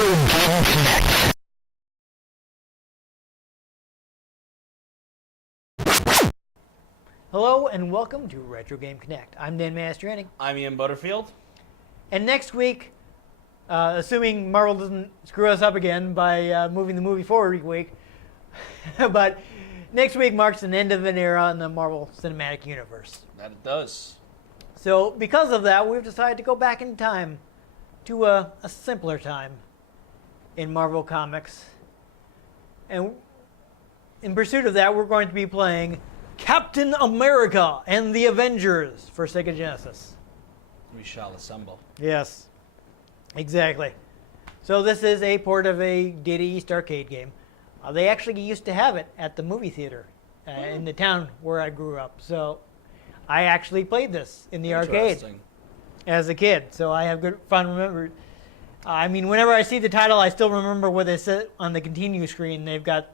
Game Connect. Hello and welcome to Retro Game Connect. I'm Dan Mastriani. I'm Ian Butterfield. And next week, assuming Marvel doesn't screw us up again by moving the movie forward a week, but next week marks an end of an era in the Marvel Cinematic Universe. That it does. So because of that, we've decided to go back in time to a simpler time in Marvel Comics. And in pursuit of that, we're going to be playing Captain America and the Avengers for Sega Genesis. We shall assemble. Yes, exactly. So this is a port of a Data East arcade game. They actually used to have it at the movie theater in the town where I grew up. So I actually played this in the arcade as a kid. So I have good fun remembered. I mean, whenever I see the title, I still remember what they said on the continue screen. They've got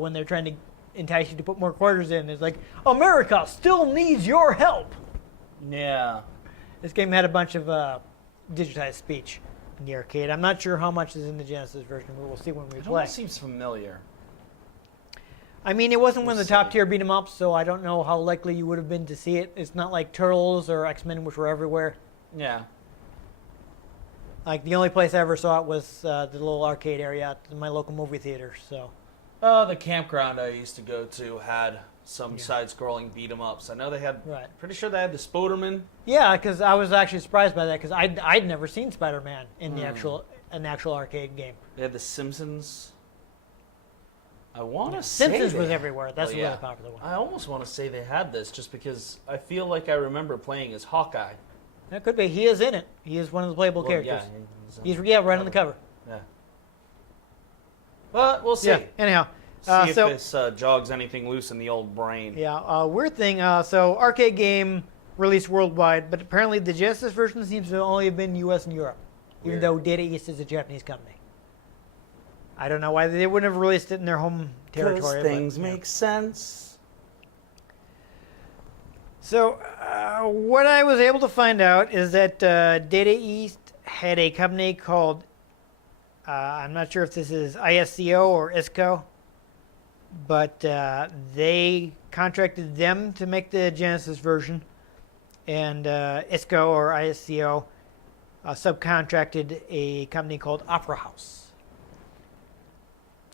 when they're trying to entice you to put more quarters in. It's like, America still needs your help. Yeah. This game had a bunch of digitized speech in the arcade. I'm not sure how much is in the Genesis version, but we'll see when we It play. almost seems familiar. I mean, it wasn't one of the top see. tier beat 'em ups, so I don't know how likely you would have been to see it. It's not like Turtles or X-Men, which were everywhere. Yeah. Like, the only place I ever saw it was the little arcade area at my local movie theater. So The campground I used to go to had some side-scrolling beat-em-ups. I know they had, Right. pretty sure they had the Spoderman. yeah, because I was actually surprised by that, because I'd never seen Spider-Man in an actual arcade game. They had the Simpsons. I want to say Simpsons they- was everywhere. That's Oh, a yeah. really popular one. I almost want to say they had this just because I feel like I remember playing as Hawkeye. That could be. He is in it. He is one of the playable Well, characters. Yeah, He's right on the cover. Yeah. But we'll see. Yeah. Anyhow, See if so this jogs anything loose in the old brain. yeah, weird thing. So arcade game released worldwide, but apparently the Genesis version seems to only have been U.S. and Europe, even Weird. though Data East is a Japanese company. I don't know why they wouldn't have released it in their home territory. Because but, things yeah. make sense. So what I was able to find out is that Data East had a company called, I'm not sure if this is ISCO or ISCO, but they contracted them to make the Genesis version, and ISCO or ISCO subcontracted a company called Opera House.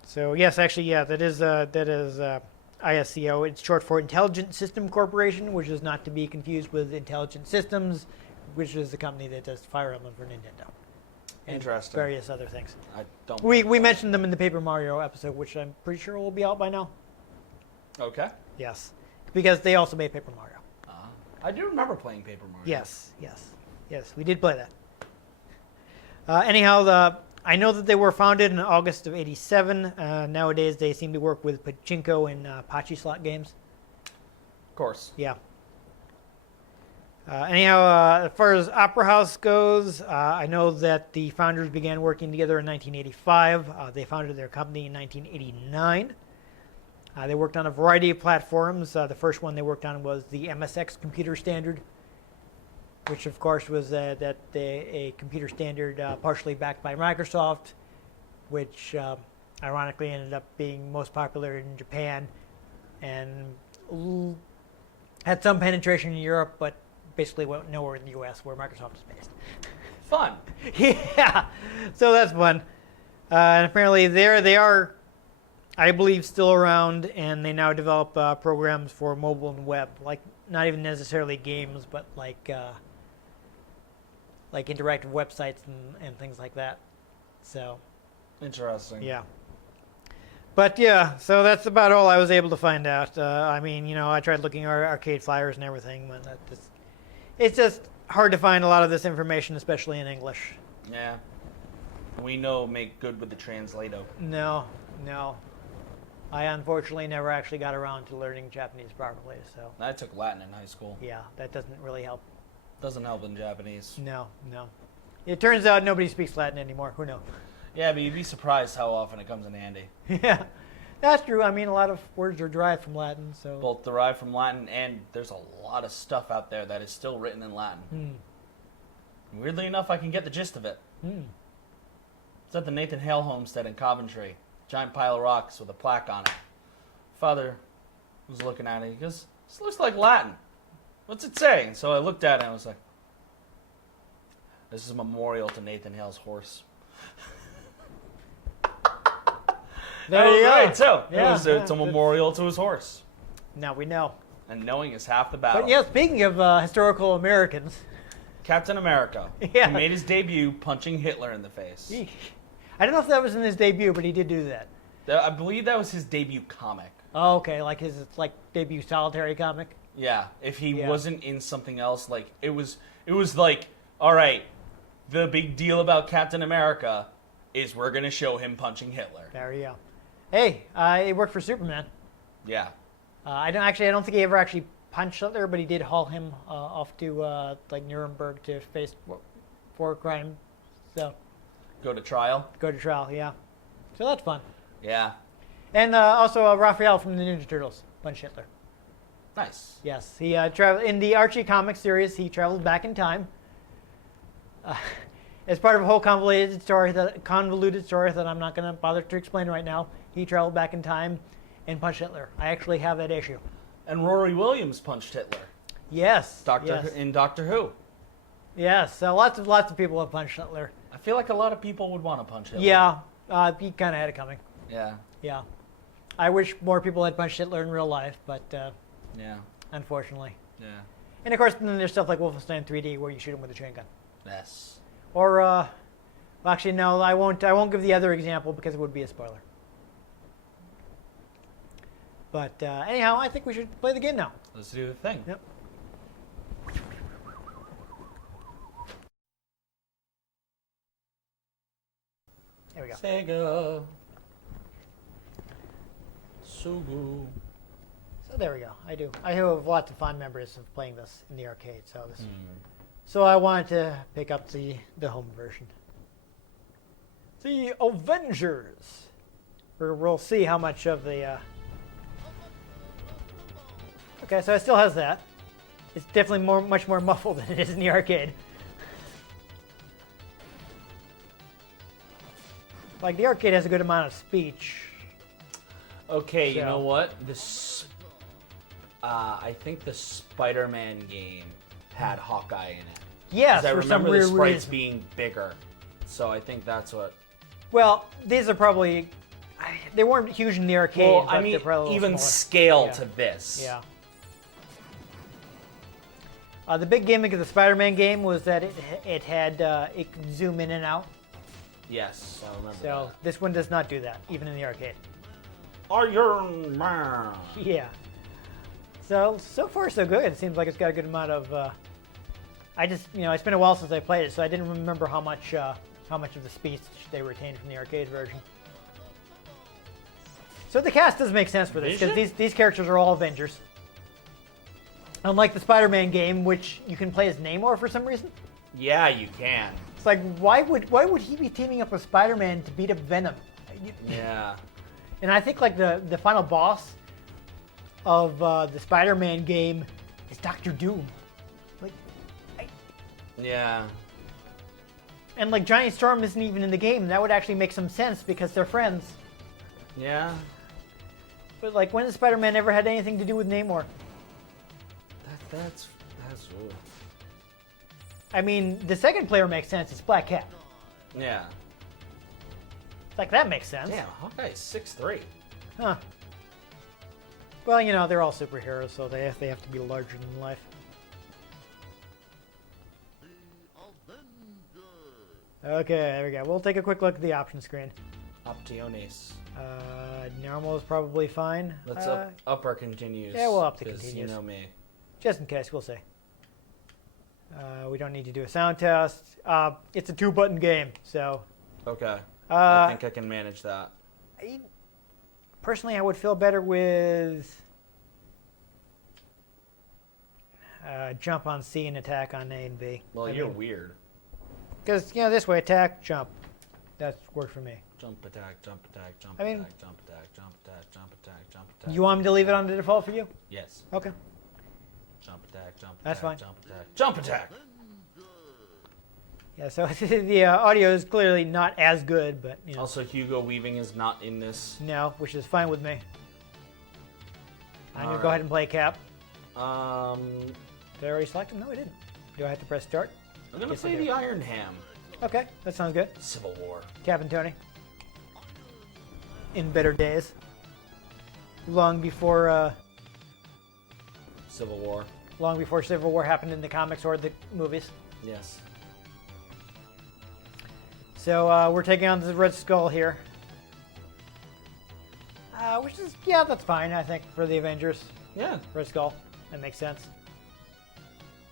So yes, actually, yeah, that is ISCO. It's short for Intelligent System Corporation, which is not to be confused with Intelligent Systems, which is the company that does Fire Emblem for Nintendo. And Interesting. various other things. I don't. We mentioned them in the Paper Mario episode, which I'm pretty sure will be out by now. Okay. Yes, because they also made Paper Mario. I do remember playing Paper Mario. Yes, we did play that. Anyhow, I know that they were founded in August of '87. Nowadays, they seem to work with pachinko and pachi slot games. Of course. Yeah. Anyhow, as far as Opera House goes, I know that the founders began working together in 1985. They founded their company in 1989. They worked on a variety of platforms. The first one they worked on was the MSX computer standard, which of course was a computer standard partially backed by Microsoft, which ironically ended up being most popular in Japan and had some penetration in Europe, but basically went nowhere in the US where Microsoft is based. Fun. Yeah, so that's fun. And apparently they are, I believe, still around, and they now develop programs for mobile and web, like not even necessarily games, but like interactive websites and things like that. So, Interesting. yeah. But yeah, so that's about all I was able to find out. I mean, I tried looking at arcade flyers and everything, but it's just hard to find a lot of this information, especially in English. Yeah. We know make good with the translator. No. I unfortunately never actually got around to learning Japanese properly, so I took Latin in high school. yeah, that doesn't really help. Doesn't help in Japanese. No. It turns out nobody speaks Latin anymore. Who knows? Yeah, but you'd be surprised how often it comes in handy. Yeah, that's true. I mean, a lot of words are derived from Latin, so. Both derived from Latin, and there's a lot of stuff out there that is still written in Latin. Weirdly enough, I can get the gist of it. It's at the Nathan Hale homestead in Coventry. Giant pile of rocks with a plaque on it. Father was looking at it. He goes, "This looks like Latin. What's it say?" And so I looked at it and I was like, "This is a memorial to Nathan Hale's horse." There you go. Right, so Yeah, it's a memorial to his horse. Now we know. And knowing is half the battle. But yeah, speaking of historical Americans, Captain America. Yeah. He made his debut punching Hitler in the face. I don't know if that was in his debut, but he did do that. I believe that was his debut comic. Oh, okay, like his debut solitary comic. Yeah, if he Yeah. wasn't in something else, like it was like, all right, the big deal about Captain America is we're gonna show him punching Hitler. There you go. Hey, it worked for Superman. Yeah, I don't think he ever actually punched Hitler, but he did haul him off to like Nuremberg to face war crime. So go to trial. go to trial. Yeah. So that's fun. Yeah, And also Raphael from the Ninja Turtles punched Hitler. nice. Yes, he traveled in the Archie comic series. He traveled back in time as part of a whole convoluted story that I'm not going to bother to explain right now. He traveled back in time and punched Hitler. I actually have that issue. And Rory Williams punched Hitler. Yes, In Doctor Who. Yes, so lots of people have punched Hitler. I feel like a lot of people would want to punch Hitler. Yeah, he kind of had it coming. Yeah. Yeah, I wish more people had punched Hitler in real life, but Yeah. unfortunately. Yeah. And of course, then there's stuff like Wolfenstein 3D where you shoot him with a chain gun. Yes. Or, well, actually, no, I won't give the other example because it would be a spoiler. But anyhow, I think we should play the game now. Let's do the thing. Yep. There we go. Sega. Sugu. So there we go. I have lots of fond memories of playing this in the arcade. So I wanted to pick up the home version. The Avengers. We'll see how much of the. Okay, so it still has that. It's definitely much more muffled than it is in the arcade. Like the arcade has a good amount of speech. Okay, you So- know what? I think the Spider-Man game had Hawkeye in it. Yes, 'Cause I for some remember the weird sprites reason. being bigger. So I think that's what. Well, these are probably. They weren't huge in the arcade. Well, but I mean, they're probably a little even smaller. scale Yeah. to this. Yeah. The big gimmick of the Spider-Man game was that it could zoom in and out. Yes, I remember So this one does not do that, even in the arcade. that. Iron Man. Yeah. So far so good. It seems like it's got a good amount of. It's been a while since I played it, so I didn't remember how much of the speech they retained from the arcade version. So the cast does make sense for this because Vision? these characters are all Avengers. Unlike the Spider-Man game, which you can play as Namor for some reason. Yeah, you can. It's like why would he be teaming up with Spider-Man to beat up Venom? Yeah. And I think like the final boss of the Spider-Man game is Doctor Doom. Like, Yeah. and like Johnny Storm isn't even in the game. That would actually make some sense because they're friends. Yeah. But like, when has Spider-Man ever had anything to do with Namor? That's ooh. I mean, the second player makes sense. It's Black Cat. Yeah. It's like that makes sense. Damn, Hawkeye's 6'3". Huh. Well, they're all superheroes, so they have to be larger than life. Okay, there we go. We'll take a quick look at the option screen. Optiones. Normal is probably fine. Let's up our continues. yeah, we'll up the 'cause continues. You know me. Just in case, we'll see. We don't need to do a sound test. It's a 2-button game, so Okay. I think I can manage that. Personally, I would feel better with jump on C and attack on A and B. Well, you're weird. Because, this way, attack, jump. That's worked for me. Jump attack, jump attack, jump I mean- attack, jump attack, jump attack, jump attack, jump attack. You want me to leave it on the default for you? Yes. Okay. Jump attack, jump attack, That's fine. jump attack, jump attack. Yeah, so the audio is clearly not as good, but you know. Also, Hugo Weaving is not in this. No, which is fine with me. I'm gonna Alright. go ahead and play Cap. Did Um, I already select him? No, I didn't. Do I have to press start? I'm gonna Yes, I play do. the Iron Ham. Okay, that sounds good. Civil War. Cap and Tony. In better days. Long before Civil War. Civil War happened in the comics or the movies. Yes. So we're taking on the Red Skull here. Which is, yeah, that's fine, I think, for the Avengers. Yeah. Red Skull. That makes sense.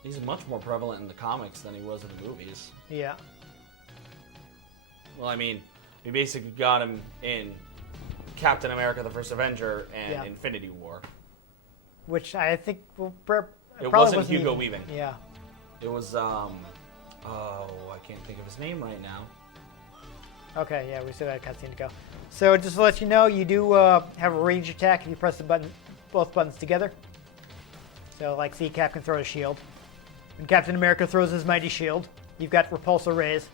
He's much more prevalent in the comics than he was in the movies. Yeah. Well, I mean, we basically got him in Captain America: The First Avenger and Yeah. Infinity War. Which I think will It probably wasn't Hugo even- Weaving. Yeah. It was oh, I can't think of his name right now. Okay, yeah, we still got a cutscene to go. So just to let you know, you do have a range attack if you press the button, both buttons together. So like, see, Cap can throw his shield. When Captain America throws his mighty shield, you've got repulsor rays.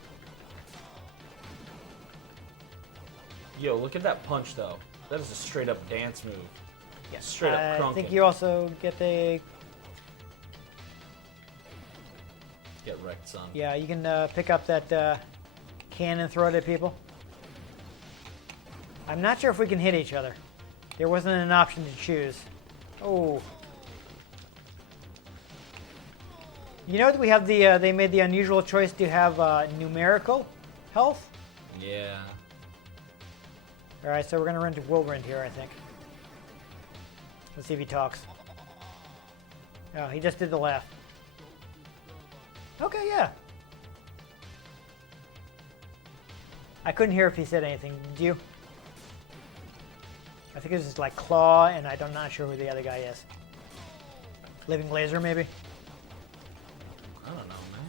Yo, look at that punch though. That is a straight up dance move. Yeah. Straight up I crunking. think you also get a, Get wrecked, son. yeah, you can pick up that cannon and throw it at people. I'm not sure if we can hit each other. There wasn't an option to choose. Oh. You know that we have the, they made the unusual choice to have numerical health? Yeah. Alright, so we're going to run to Wolverine here, I think. Let's see if he talks. Oh, he just did the laugh. Okay, yeah. I couldn't hear if he said anything. Did you? I think it was just like Claw, and I'm not sure who the other guy is. Living Laser, maybe? I don't know, man.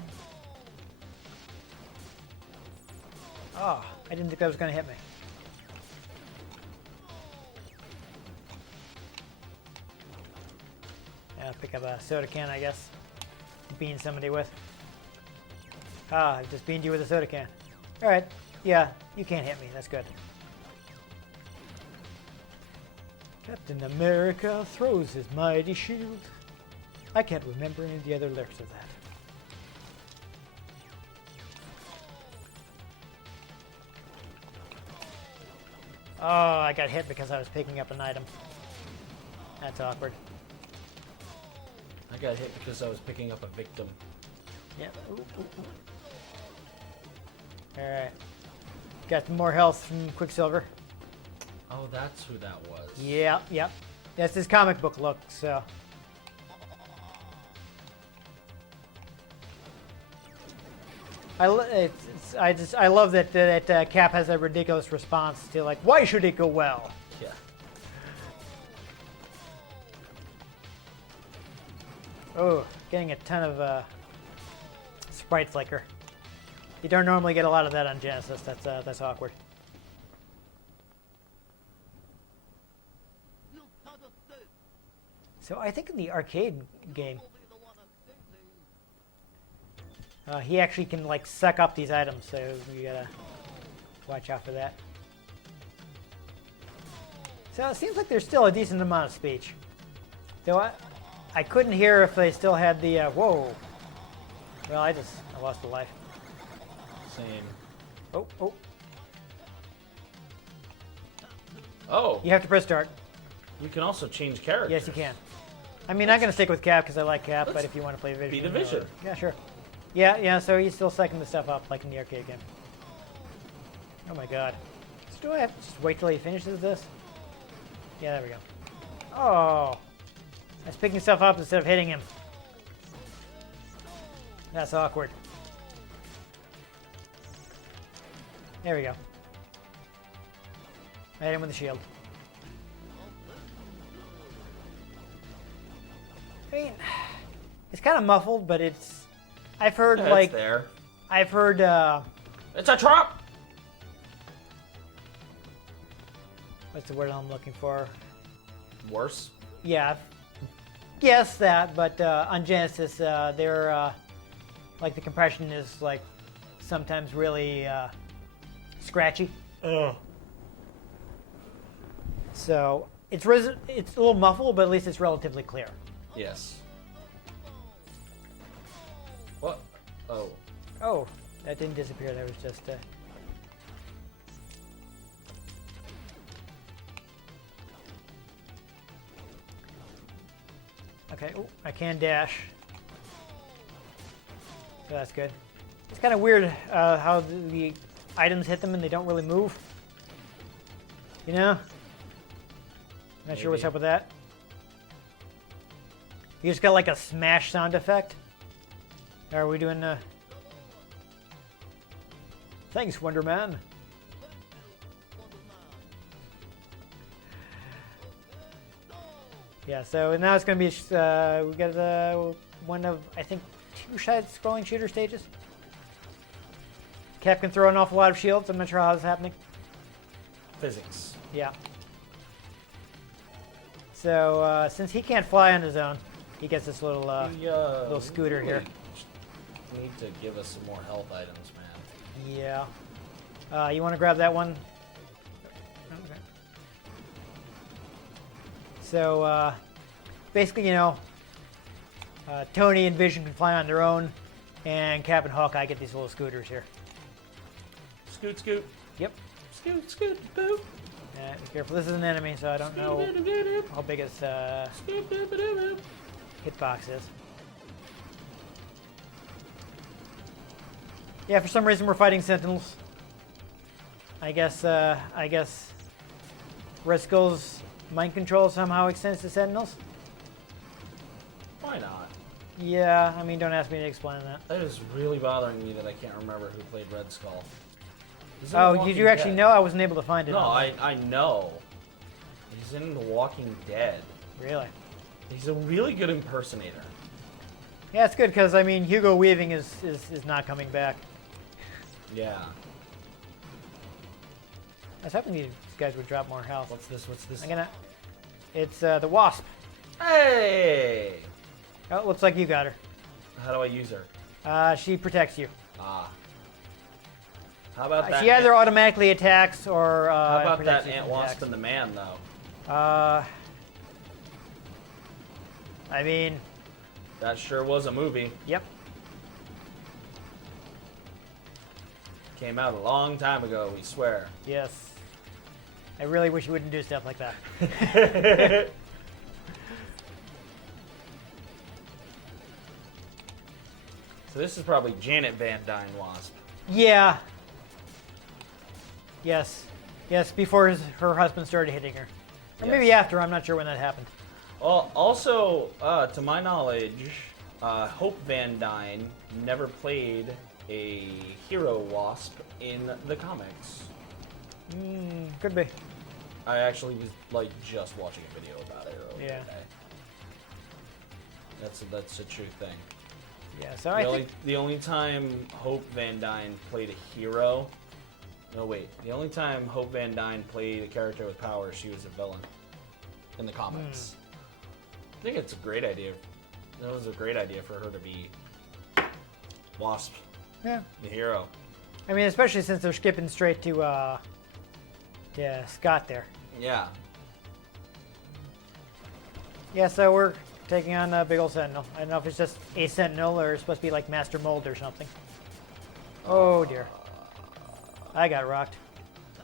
Oh, I didn't think that was going to hit me. Yeah, pick up a soda can, I guess. Bean somebody with. Ah, I just beamed you with a soda can. Alright, yeah, you can't hit me. That's good. Captain America throws his mighty shield. I can't remember any of the other lyrics of that. Oh, I got hit because I was picking up an item. That's awkward. I got hit because I was picking up a victim. Yeah. Alright. Got some more health from Quicksilver. Oh, that's who that was. Yep, yep. That's his comic book look, so. I love that Cap has a ridiculous response to, like, why should it go well? Yeah. Oh, getting a ton of sprite flicker. You don't normally get a lot of that on Genesis. That's awkward. So I think in the arcade game, he actually can like suck up these items. So you gotta watch out for that. So it seems like there's still a decent amount of speech. So I couldn't hear if they still had the whoa. Well, I lost a life. Same. Oh, oh. Oh, You have to press start. you can also change characters. Yes, you can. I mean, I'm going to stick with Cap because I like Cap, but Let's if you want to play Vision. be the Vision. Yeah, sure. Yeah, yeah, so he's still sucking the stuff up like in the arcade game. Oh my god. So do I have to just wait till he finishes this? Yeah, there we go. Oh. I was picking stuff up instead of hitting him. That's awkward. There we go. I hit him with the shield. I mean, it's kind of muffled, but it's. I've heard Yeah, like. it's there. I've heard. It's a trap. What's the word I'm looking for? Worse. Yeah, yes, that. But on Genesis, they're like the compression is like sometimes really scratchy. Ugh. So it's a little muffled, but at least it's relatively clear. Yes. What? Oh. Oh, that didn't disappear. That was just. Okay. Ooh, I can dash. So that's good. It's kind of weird how the items hit them and they don't really move. You know? Not sure what's Maybe. up with that. You just got like a smash sound effect? Are we doing Thanks, Wonder Man. Yeah, so now it's going to be, we got one of, I think, 2 side-scrolling shooter stages. Cap can throw an awful lot of shields. I'm not sure how this is happening. Physics. Yeah. So since he can't fly on his own, he gets this little little scooter really here. Need to give us some more health items, man. Yeah. You want to grab that one? Okay. So basically, you know, Tony and Vision can fly on their own, and Cap and Hawkeye get these little scooters here. Scoot, scoot. Yep. Scoot, scoot, boop. Be careful. This is an enemy, so I don't know how big his hitbox is. Yeah, for some reason we're fighting Sentinels. I guess Red Skull's mind control somehow extends to Sentinels. Why not? Yeah, I mean, don't ask me to explain that. That is really bothering me that I can't remember who played Red Skull. Oh, did you actually know? I wasn't able to find it. No, I know. He's in The Walking Dead. Really? He's a really good impersonator. Yeah, it's good because I mean Hugo Weaving is not coming back. Yeah. I was hoping these guys would drop more health. What's this? What's this? It's the Wasp. Hey! Oh, it looks like you got her. How do I use her? She protects you. Ah. How about that? She either automatically attacks or. How about protects that you Ant from Wasp attacks. and the Man, though? I mean. That sure was a movie. Yep. Came out a long time ago, we swear. Yes. I really wish you wouldn't do stuff like that. So this is probably Janet Van Dyne Wasp. Yeah. Yes. Yes, before her husband started hitting her. Or maybe Yes. after, I'm not sure when that happened. Well, also, to my knowledge, Hope Van Dyne never played a hero wasp in the comics. Could be. I actually was just watching a video about it earlier Yeah. today. That's a true thing. Yeah, so The only time Hope Van Dyne played a hero. No, wait. The only time Hope Van Dyne played a character with power, she was a villain in the comics. I think it's a great idea. That was a great idea for her to be Wasp, yeah. the hero. I mean, especially since they're skipping straight to, Scott there. Yeah. Yeah, so we're taking on a big old Sentinel. I don't know if it's just a Sentinel or it's supposed to be like Master Mold or something. Oh dear. I got rocked.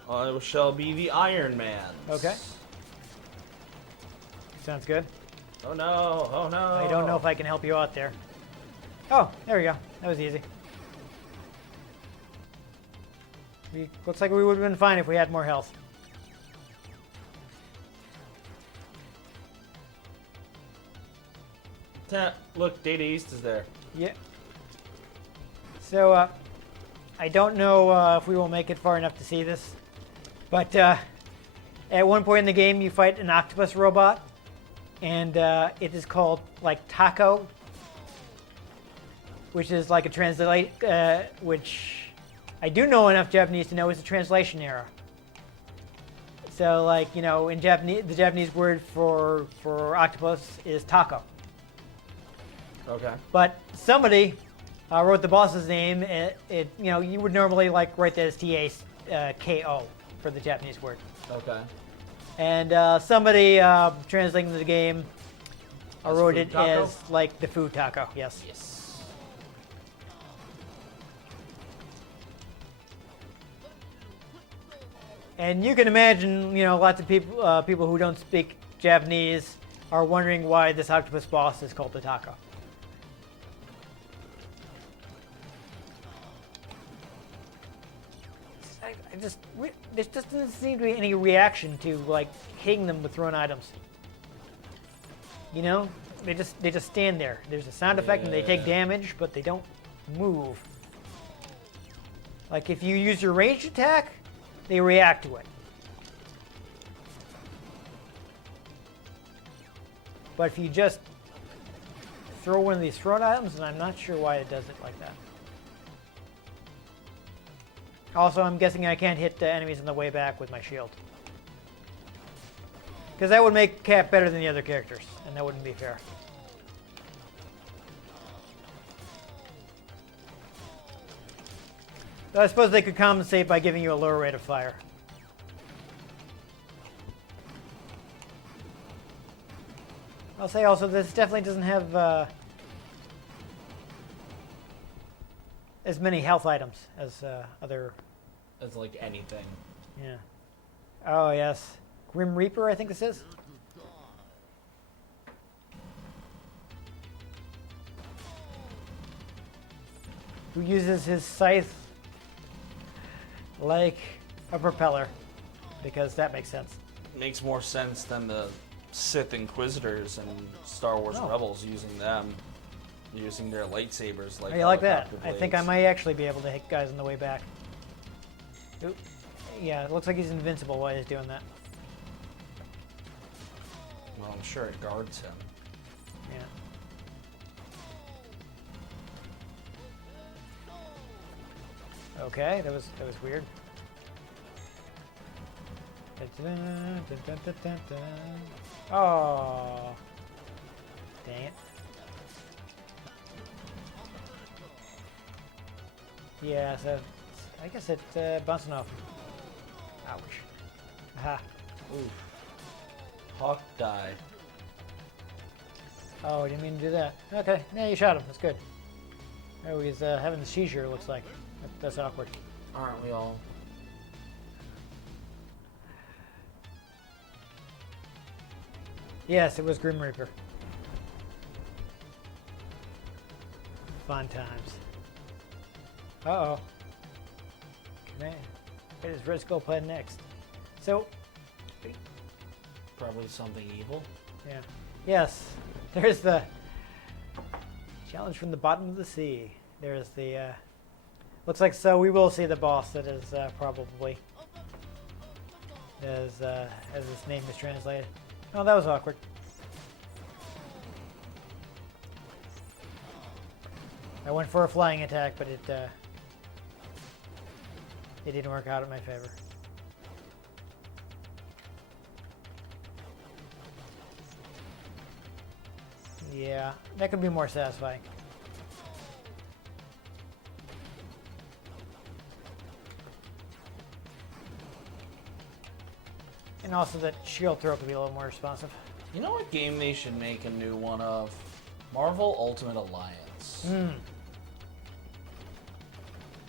It shall be the Iron Man. Okay. Sounds good. Oh no! Oh no! I don't know if I can help you out there. Oh, there we go. That was easy. Looks like we would have been fine if we had more health. Look, Data East is there. Yeah. So, I don't know if we will make it far enough to see this, but at one point in the game you fight an octopus robot, and it is called like Taco, which is like a which I do know enough Japanese to know is a translation error. So, like, you know, in Japanese, the Japanese word for octopus is taco. Okay. But somebody wrote the boss's name. You would normally like write that as T-A-K-O for the Japanese word. Okay. And somebody translating the game wrote food it taco? as like the food taco. Yes. Yes. And you can imagine, lots of people who don't speak Japanese are wondering why this octopus boss is called the taco. There just doesn't seem to be any reaction to like hitting them with thrown items. They just stand there. There's a sound effect and they take damage, but they don't move. Like if you use your ranged attack, they react to it. But if you just throw one of these thrown items, and I'm not sure why it does it like that. Also, I'm guessing I can't hit enemies on the way back with my shield. Because that would make Cap better than the other characters, and that wouldn't be fair. So I suppose they could compensate by giving you a lower rate of fire. I'll say also this definitely doesn't have as many health items as other. As like anything. Yeah. Oh yes, Grim Reaper, I think this is. Who uses his scythe like a propeller, because that makes sense. Makes more sense than the Sith Inquisitors and Star Wars Rebels using their lightsabers like. Oh, you like that? helicopter I think I blades. might actually be able to hit guys on the way back. Oop. Yeah, it looks like he's invincible while he's doing that. Well, I'm sure it guards him. Yeah. Okay, that was weird. Oh, dang it. Yeah, so I guess it's bouncing off. Ouch. Aha. Oof. Hawk died. Oh, I didn't mean to do that. Okay, yeah, you shot him. That's good. Oh, he's having the seizure, looks like. That's awkward. Aren't we all? Yes, it was Grim Reaper. Fun times. Uh-oh. Man, where does Red Skull plan next? So, Probably something evil. yeah. Yes, there's the challenge from the bottom of the sea. There's the, looks like so we will see the boss that is probably as his name is translated. Oh, that was awkward. I went for a flying attack, but it didn't work out in my favor. Yeah, that could be more satisfying. And also that shield throw could be a little more responsive. You know what game they should make a new one of? Marvel Ultimate Alliance.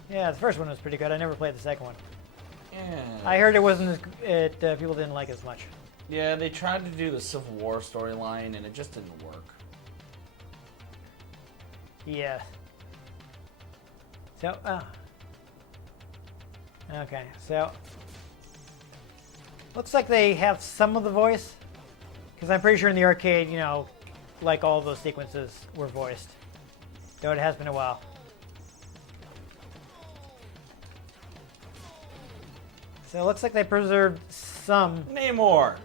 Yeah, the first one was pretty good. I never played the second one. Yeah. I heard it wasn't as people didn't like it as much. Yeah, they tried to do the Civil War storyline and it just didn't work. Yeah. So, okay, so looks like they have some of the voice, because I'm pretty sure in the arcade, like all those sequences were voiced, though it has been a while. So it looks like they preserved some. Namor!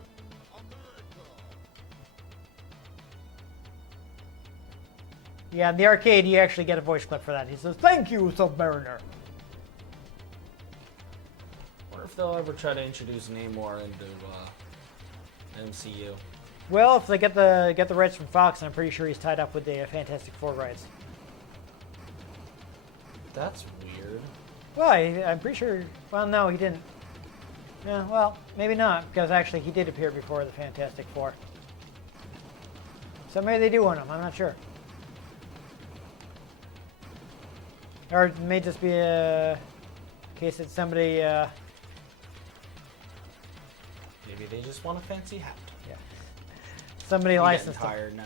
Yeah, in the arcade, you actually get a voice clip for that. He says, "Thank you, Submariner." Wonder if they'll ever try to introduce Namor into MCU. Well, if they get the rights from Fox, I'm pretty sure he's tied up with the Fantastic Four rights. That's weird. Well, I'm pretty sure. Well, no, he didn't. Yeah, well, maybe not, because actually he did appear before the Fantastic Four. So maybe they do want him. I'm not sure. Or it may just be a case that somebody. Maybe they just want a fancy hat. Yeah. Somebody I'm getting licensed him. tired now.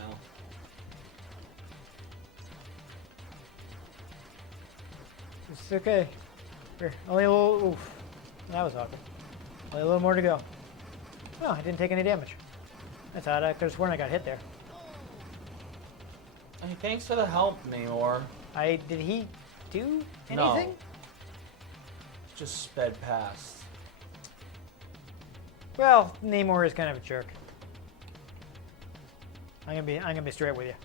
It's okay. Here, only a little. Oof. That was awkward. Only a little more to go. Oh, I didn't take any damage. That's odd. I could have sworn I got hit there. Hey, thanks for the help, Namor. Did he do No. anything? Just sped past. Well, Namor is kind of a jerk. I'm gonna be straight with you.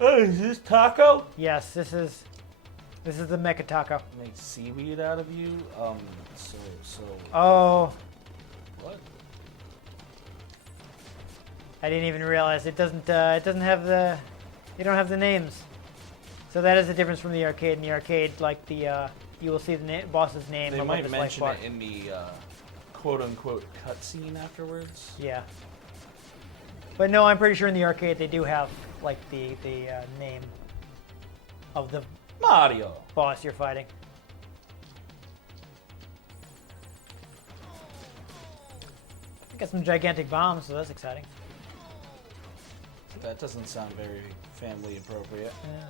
Oh, is this taco? Yes, this is the Mecha Taco. Make seaweed out of you? So. Oh, What? I didn't even realize it doesn't have the. You don't have the names. So that is the difference from the arcade. In the arcade, like the you will see the boss's name. They above might his mention life it in the quote-unquote cutscene afterwards. Yeah. But no, I'm pretty sure in the arcade they do have like the name of the Mario. boss you're fighting. Got some gigantic bombs, so that's exciting. That doesn't sound very family appropriate. Yeah.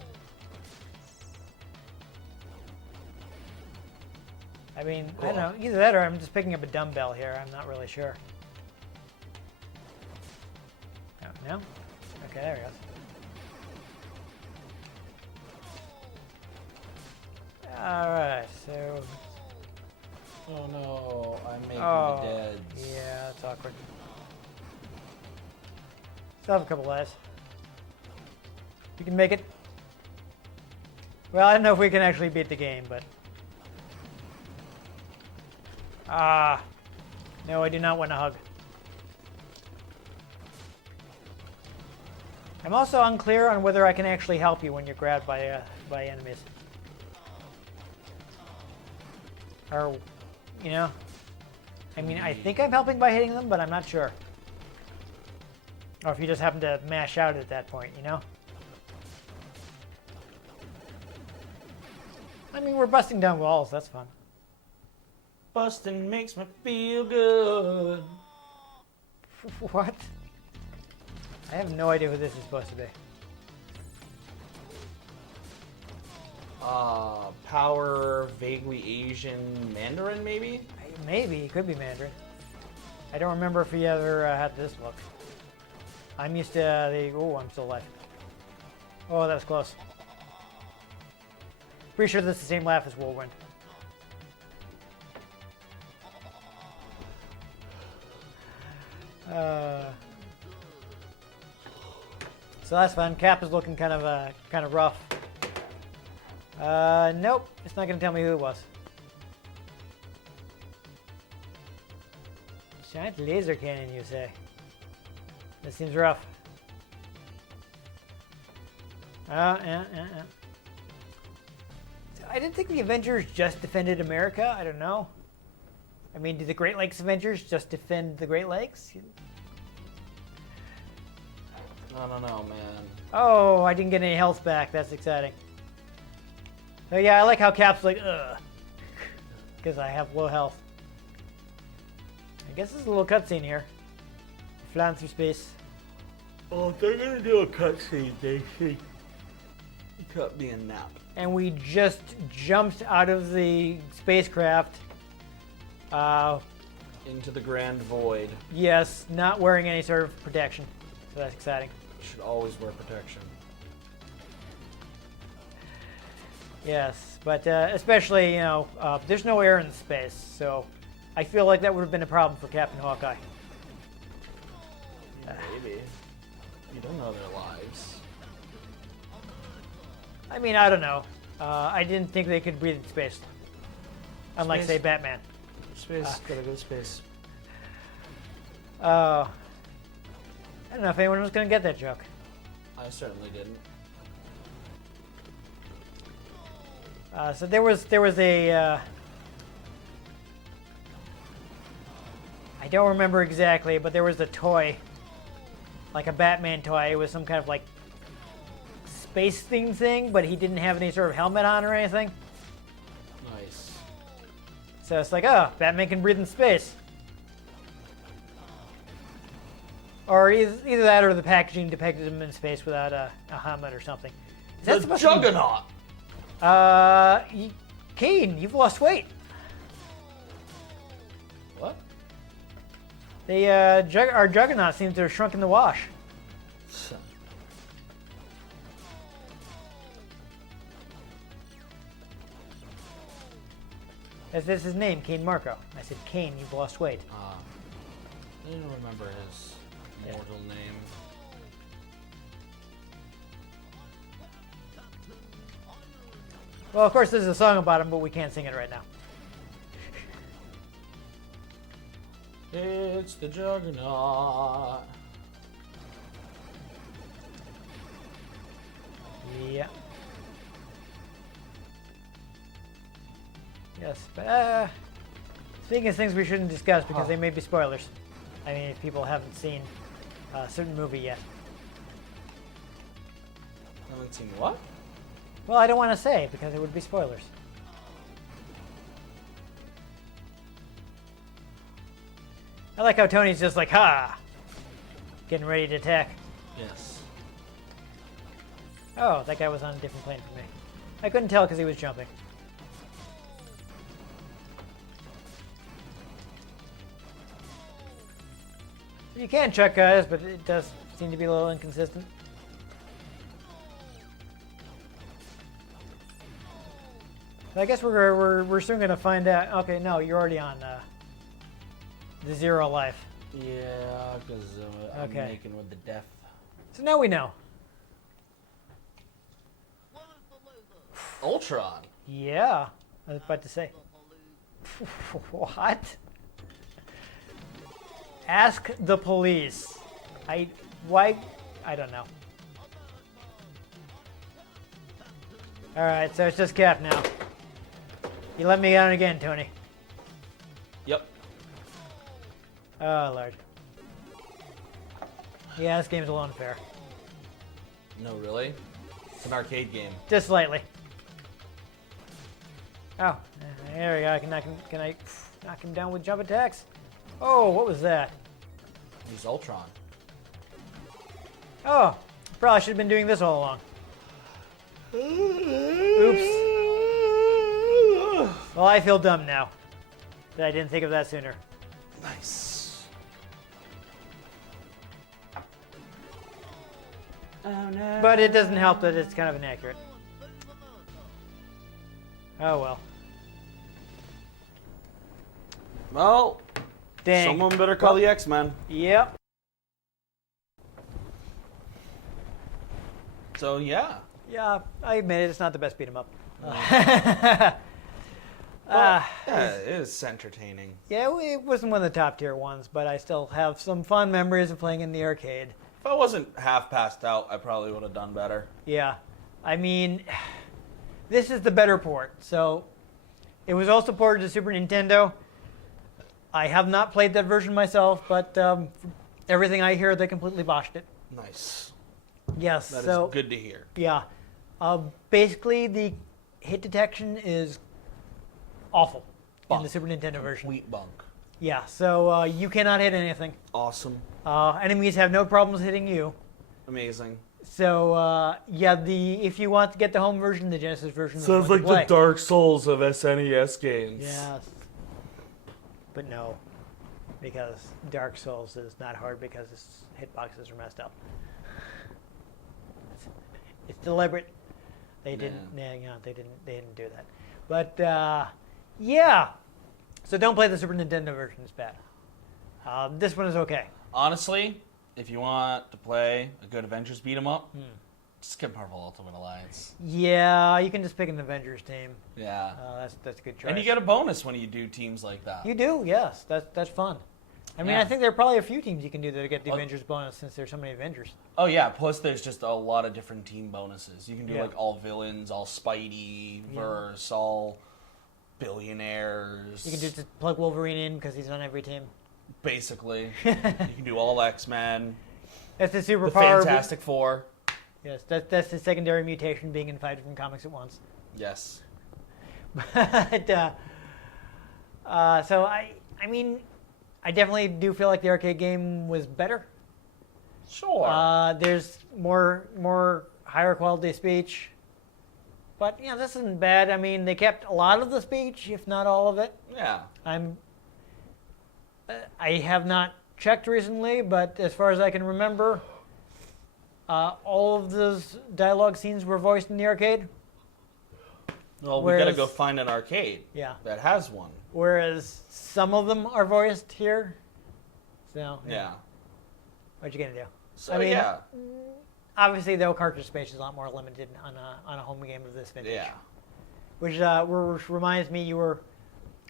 I mean, I don't know. Either that or I'm just picking up a dumbbell here. I'm not really sure. Oh, no? Okay, there he goes. Alright, so... Oh no, I'm making Oh, the deads. yeah, that's awkward. Still have a couple lives. You can make it. Well, I don't know if we can actually beat the game, but... Ah. No, I do not want a hug. I'm also unclear on whether I can actually help you when you're grabbed by enemies. Or, you know? I mean, I think I'm helping by hitting them, but I'm not sure. Or if you just happen to mash out at that point, you know? I mean, we're busting down walls. That's fun. Bustin' makes me feel good. What? I have no idea what this is supposed to be. Power, vaguely Asian Mandarin, maybe? Maybe. It could be Mandarin. I don't remember if he ever had this look. I'm used to the... Oh, I'm still alive. Oh, that was close. Pretty sure this is the same laugh as Whirlwind. So that's fun. Cap is looking kind of rough. Nope. It's not going to tell me who it was. Giant laser cannon, you say? This seems rough. Yeah. I didn't think the Avengers just defended America. I don't know. I mean, did the Great Lakes Avengers just defend the Great Lakes? I don't know, man. Oh, I didn't get any health back. That's exciting. So yeah, I like how Cap's like, ugh. Because I have low health. I guess this is a little cutscene here. Flying through space. Oh, if they're gonna do a cutscene, they should cut me a nap. And we just jumped out of the spacecraft. Into the grand void. Yes, not wearing any sort of protection. So that's exciting. Should always wear protection. Yes, but especially, you know, there's no air in space, so I feel like that would have been a problem for Captain Hawkeye. Maybe. You don't know their lives. I mean, I don't know. I didn't think they could breathe in space. Unlike, Space. say, Batman. Space, gotta go to space. I don't know if anyone was going to get that joke. I certainly didn't. So there was a. I don't remember exactly, but there was a toy, like a Batman toy. It was some kind of like space thing, but he didn't have any sort of helmet on or anything. Nice. So it's like, oh, Batman can breathe in space. Or either that or the packaging depicted him in space without a helmet or something. Is that The supposed to be- Juggernaut. Kane, you've lost weight. What? Our Juggernaut seems to have shrunk in the wash. That's his name, Kane Marco. I said, Kane, you've lost weight. I didn't remember his mortal name. Well, of course, there's a song about him, but we can't sing it right now. It's the Juggernaut. Yeah. Yes, but speaking of things we shouldn't discuss because they may be spoilers. I mean, if people haven't seen a certain movie yet. Haven't seen what? Well, I don't want to say because it would be spoilers. I like how Tony's just like, ha! Getting ready to attack. Yes. Oh, that guy was on a different plane from me. I couldn't tell because he was jumping. You can chuck guys, but it does seem to be a little inconsistent. I guess we're soon gonna find out. Okay, no, you're already on the 0 life. Yeah, because I'm Okay. making with the death. So now we know. Ultron. Yeah, I was about to say. What? Ask the police. Why? I don't know. All right, so it's just Cap now. You let me down again, Tony. Yep. Oh, Lord. Yeah, this game's a little unfair. No, really? It's an arcade game. Just slightly. Oh, there we go. Can I knock him down with jump attacks? Oh, what was that? He's Ultron. Oh, probably should have been doing this all along. Oops. Well, I feel dumb now that I didn't think of that sooner. Nice. Oh no. But it doesn't help that it's kind of inaccurate. Oh well. Well, Dang. someone better call the X-Men. Yep. So yeah. Yeah, I admit it. It's not the best beat 'em up. Yeah, it is entertaining. Yeah, it wasn't one of the top tier ones, but I still have some fond memories of playing in the arcade. If I wasn't half passed out, I probably would have done better. Yeah, I mean, this is the better port. So, it was also ported to Super Nintendo. I have not played that version myself, but everything I hear, they completely botched it. Nice. Yes, That so is good to hear. yeah, basically the hit detection is awful in the Super Nintendo version. Complete bunk. Yeah, so you cannot hit anything. Awesome. Enemies have no problems hitting you. Amazing. So yeah, if you want to get the home version, the Genesis version is Sounds the one like to the play. Dark Souls of SNES games. Yes, but no, because Dark Souls is not hard because its hitboxes are messed up. It's deliberate. They didn't. Yeah, they didn't do that. But yeah. So don't play the Super Nintendo version. It's bad. This one is okay. Honestly, if you want to play a good Avengers beat 'em up, just get Marvel Ultimate Alliance. Yeah, you can just pick an Avengers team. Yeah. That's a good choice. And you get a bonus when you do teams like that. You do, yes. That's fun. I mean, Yeah. I think there are probably a few teams you can do that get the Avengers bonus since there's so many Avengers. Oh yeah, plus there's just a lot of different team bonuses. You can do Yeah. like all villains, all Spidey, verse, all billionaires. You can just plug Wolverine in because he's on every team. Basically. You can do all X-Men, That's the the superpower. Fantastic Four. Yes, that's the secondary mutation being in 5 different comics at once. Yes. But so I mean, I definitely do feel like the arcade game was better. Sure. There's more higher quality speech, but this isn't bad. I mean, they kept a lot of the speech, if not all of it. Yeah. I have not checked recently, but as far as I can remember, all of those dialogue scenes were voiced in the arcade. Well, we gotta Whereas- go find an arcade Yeah. that has one. Whereas some of them are voiced here. So Yeah. what you gonna do? So I mean, yeah. Obviously, though, cartridge space is a lot more limited on a home game of this vintage. Yeah. Which reminds me, when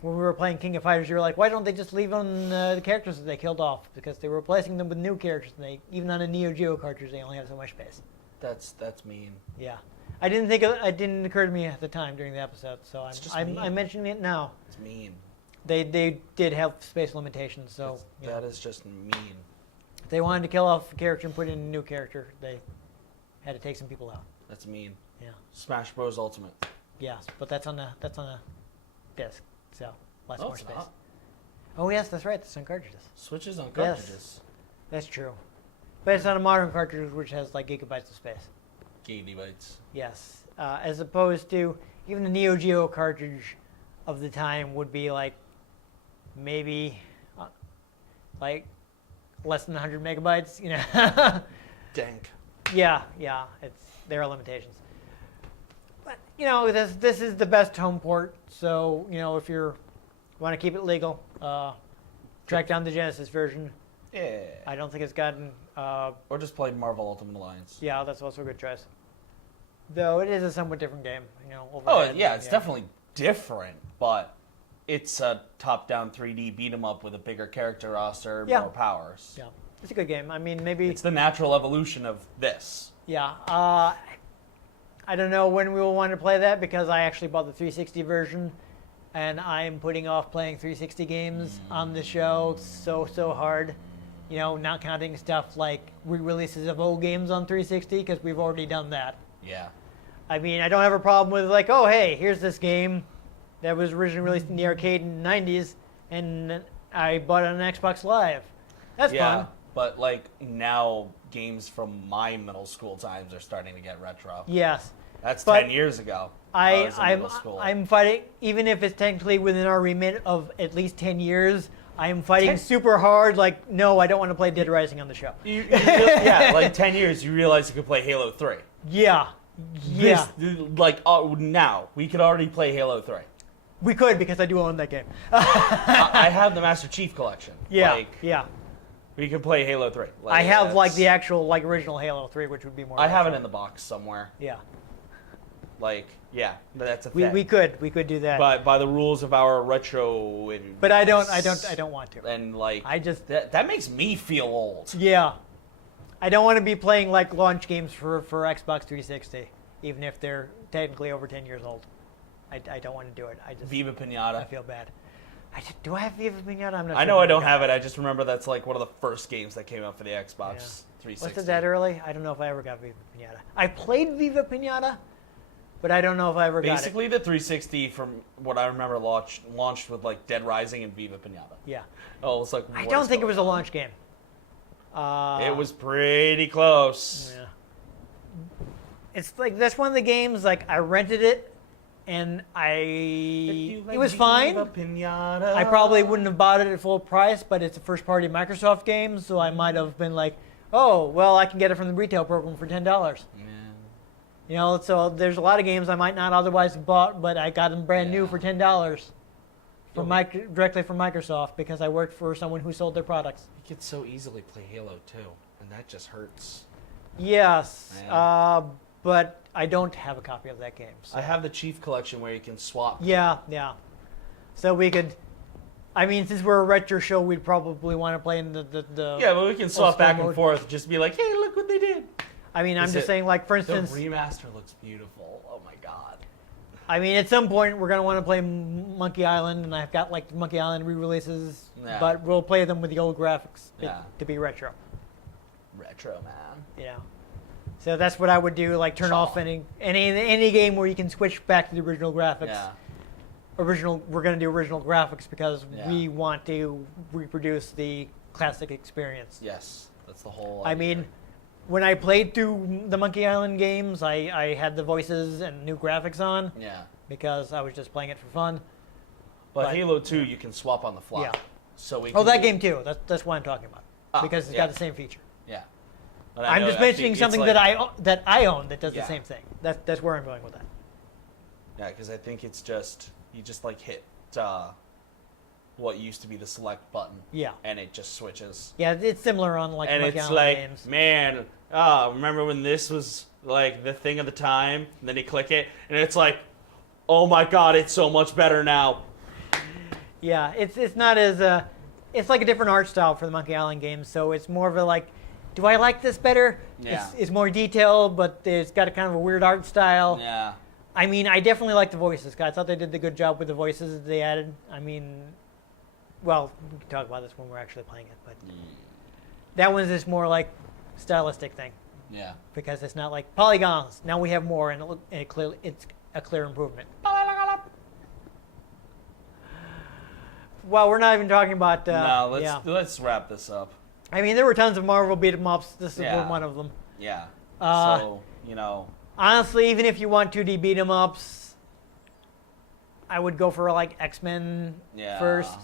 we were playing King of Fighters, you were like, why don't they just leave on the characters that they killed off? Because they were replacing them with new characters. And even on a Neo Geo cartridge, they only have so much space. That's mean. Yeah, it didn't occur to me at the time during the episode, so It's just I'm mean. mentioning it now. It's mean. They did have space limitations, so That is just mean. if they wanted to kill off a character and put in a new character, they had to take some people out. That's mean. Yeah. Smash Bros. Ultimate. Yes, but that's on a disc, so lots No, more it's space. not. Oh yes, that's right. It's on cartridges. Switches on Yes. cartridges. That's true. But it's on a modern cartridge, which has like gigabytes of space. Gigabytes. Yes, as opposed to even the Neo Geo cartridge of the time would be like maybe like less than 100 megabytes. Dank. Yeah, there are limitations. But this is the best home port. So if you want to keep it legal, track down the Genesis version. Yeah. I don't think it's gotten. Or just play Marvel Ultimate Alliance. Yeah, that's also a good choice. Though it is a somewhat different game. Oh overhead, yeah, it's definitely different, but it's a top-down 3D beat 'em up with a bigger character roster, Yeah. more powers. Yeah, it's a good game. I mean, maybe. It's the natural evolution of this. Yeah. I don't know when we will want to play that because I actually bought the 360 version, and I'm putting off playing 360 games on the show so hard. Not counting stuff like re-releases of old games on 360 because we've already done that. Yeah. I mean, I don't have a problem with like, oh hey, here's this game that was originally released in the arcade in the 90s, and I bought it on Xbox Live. That's Yeah, fun. but like now games from my middle school times are starting to get retro. Yes. That's But 10 years ago. I was in middle school. I'm fighting, even if it's technically within our remit of at least 10 years, I'm fighting 10 super hard. Like, no, I don't want to play Dead Rising on the show. Yeah, like 10 years, you realize you could play Halo 3. Yeah. Yeah. Now, we could already play Halo 3. We could because I do own that game. I have the Master Chief collection. Yeah. Like, yeah. we could play Halo 3. I have like that's- the actual like original Halo 3, which would be more. I have it retro. in the box somewhere. Yeah. Like, yeah, that's a We thing. we could do that. But by the rules of our retro and But I don't want to. and like I just that makes me feel old. Yeah. I don't want to be playing like launch games for Xbox 360, even if they're technically over 10 years old. I don't want to do it. Viva I Pinata. feel bad. Do I have Viva Pinata? I'm not. I sure know if I don't got have it. I just remember that's like one of the first games that came out for the Xbox 360. Was it that early? I don't know if I ever got Viva Pinata. I played Viva Pinata, but I don't know if I ever got it. Basically, the 360, from what I remember, launched with like Dead Rising and Viva Pinata. Yeah. Oh, it's like I what don't is think it going was a on? launch game. It was pretty close. Yeah. It's like that's one of the games like I rented it, and it was fine. Viva Pinata. I probably wouldn't have bought it at full price, but it's a first-party Microsoft game, so I might have been like, "Oh, well, I can get it from the retail program for $10." Yeah. So there's a lot of games I might not otherwise have bought, but I got them brand new Yeah. for $10 directly from Microsoft because I worked for someone who sold their products. You could so easily play Halo 2, and that just hurts. Yes, Yeah. but I don't have a copy of that game. So. I have the Chief Collection where you can swap. Yeah. So we could I mean, since we're a retro show, we'd probably want to play in the Yeah, but we can swap back and mode. forth. Just be like, hey, look what they did. I mean, I'm just saying, like, for The instance, remaster looks beautiful. Oh my god. I mean, at some point, we're going to want to play Monkey Island, and I've got, like, Monkey Island re-releases, Yeah. but we'll play them with the old graphics Yeah. to be retro, Retro, man. you know. So that's what I would do, like, turn off any game where you can switch back to the original graphics. Yeah. We're going to do original graphics because Yeah. we want to reproduce the classic experience. Yes, that's the whole I idea. mean, when I played through the Monkey Island games, I had the voices and new graphics on Yeah. because I was just playing it for fun. But But- Halo 2, you can swap on the fly. Yeah. So we Oh, can that do- game too. That's what I'm talking about Ah, because it's yeah. got the same feature. Yeah. But I I'm know- just I think mentioning it's something like- that I own that does Yeah. the same thing. That's where I'm going with that. Yeah, because I think it's just, you just like hit what used to be the select button. Yeah. And it just switches. Yeah, it's similar on like And Monkey it's Island like, games. man, remember when this was like the thing of the time? And then you click it, and it's like, oh my god, it's so much better now. Yeah, it's not as it's like a different art style for the Monkey Island games, so it's more of a like, do I like this better? Yeah. It's more detailed, but it's got a kind of a weird art style. Yeah. I mean, I definitely like the voices. I thought they did a good job with the voices that they added. I mean, well, we can talk about this when we're actually playing it, but that one's just more like stylistic thing Yeah. because it's not like polygons. Now we have more, and it's a clear improvement. Well, we're not even talking about. No, yeah. let's wrap this up. I mean, there were tons of Marvel beat 'em ups. This is Yeah. one of them. Yeah. Uh, So, you know, Honestly, even if you want 2D beat 'em ups, I would go for like X-Men yeah. first.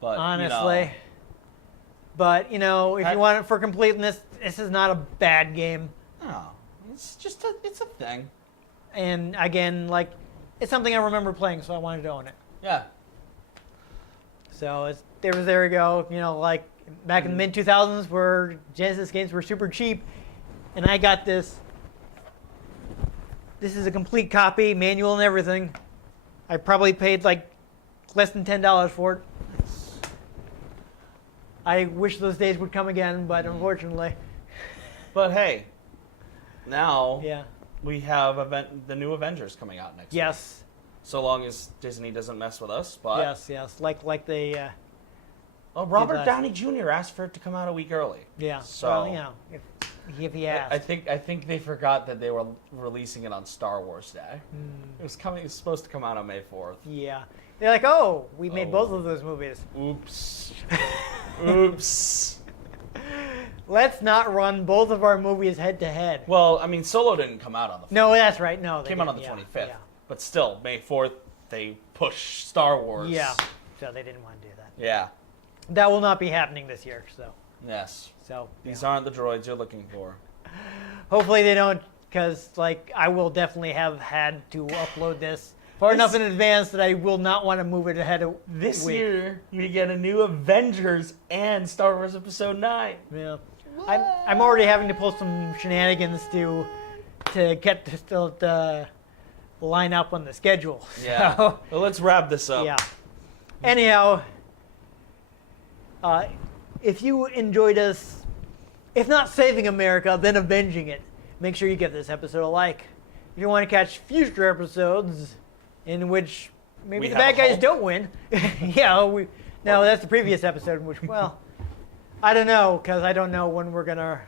But Honestly, you know, but you know, if I- you want it for completeness, this is not a bad game. no, it's just it's a thing. And again, like, it's something I remember playing, so I wanted to own it. Yeah. So there we go. You know, like back in the mid 2000s, where Genesis games were super cheap, and I got this. This is a complete copy, manual and everything. I probably paid like less than $10 for it. I wish those days would come again, but unfortunately, But hey, now yeah. we have the new Avengers coming out next week. Yes, So long as Disney doesn't mess with us. But yes. Like they, well, Robert that. Downey Jr. asked for it to come out a week early. yeah. So Well, you know, if he asked. I think they forgot that they were releasing it on Star Wars Day. It was supposed to come out on May 4th. Yeah. They're like, oh, we made Oh. both of those movies. Oops. Oops. Let's not run both of our movies head to head. Well, I mean, Solo didn't come out on the 4th. No, that's right. No, It came out on the didn't. 25th. Yeah. But still, May 4th, they push Star Wars. Yeah. So they didn't want to do that. Yeah. That will not be happening this year. Yes. So These yeah. aren't the droids you're looking for. Hopefully they don't, because like I will definitely have had to upload this far enough in advance that I will not want to move it ahead of This week. year, we get a new Avengers and Star Wars Episode 9. Yeah. I'm already having to pull some shenanigans to get this to line up on the schedule. Yeah. So, Well, let's wrap this up. yeah. Anyhow, if you enjoyed us, if not saving America, then avenging it, make sure you give this episode a like. If you want to catch future episodes in which maybe We the have bad a guys Hulk? don't win, no, that's the previous episode in which, well, I don't know, because I don't know when we're going to...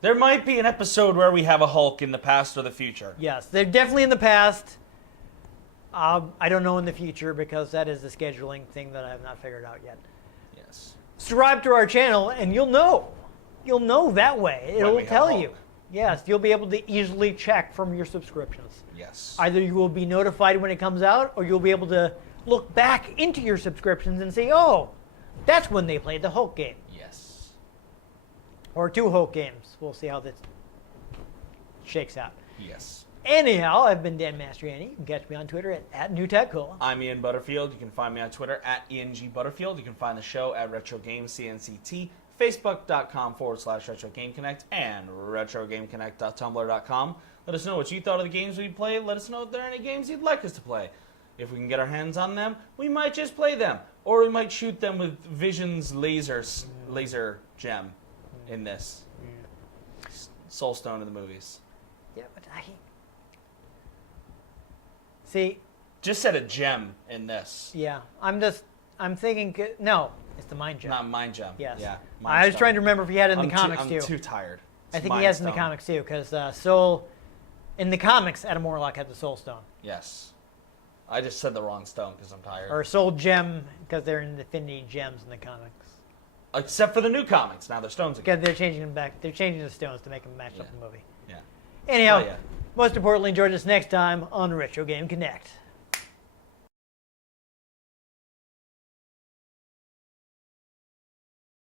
There might be an episode where we have a Hulk in the past or the future. Yes, they're definitely in the past. I don't know in the future because that is the scheduling thing that I have not figured out yet. Yes. Subscribe to our channel and you'll know. You'll know that way. When It'll we have tell Hulk. you. Yes, you'll be able to easily check from your subscriptions. Yes. Either you will be notified when it comes out or you'll be able to look back into your subscriptions and say, oh, that's when they played the Hulk game. Yes. Or 2 Hulk games. We'll see how this shakes out. Yes. Anyhow, I've been Dan Mastriani. You can catch me on Twitter at NewTechCola. I'm Ian Butterfield. You can find me on Twitter at ENG Butterfield. You can find the show at Retro Games CNCT, Facebook.com/Retro Game Connect, and RetroGameConnect.tumblr.com. Let us know what you thought of the games we played. Let us know if there are any games you'd like us to play. If we can get our hands on them, we might just play them. Or we might shoot them with Vision's laser gem in this. Soul Stone in the movies. Yeah, but see. Just said a gem in this. Yeah, I'm thinking. No, it's the mind gem. Not Mind Gem. Yes. Yeah. I was trying to remember if he had it in the comics I'm too. too tired. I think Mind he has in Stone. the comics too, because Soul, in the comics, Adam Warlock had the Soul Stone. Yes. I just said the wrong stone because I'm tired. Or Soul Gem, because they're in Infinity Gems in the comics. Except for the new comics. Now they're stones again. Because they're changing them back. They're changing the stones to make them match up in the movie. Yeah. Anyhow, Oh, yeah. most importantly, join us next time on Retro Game Connect.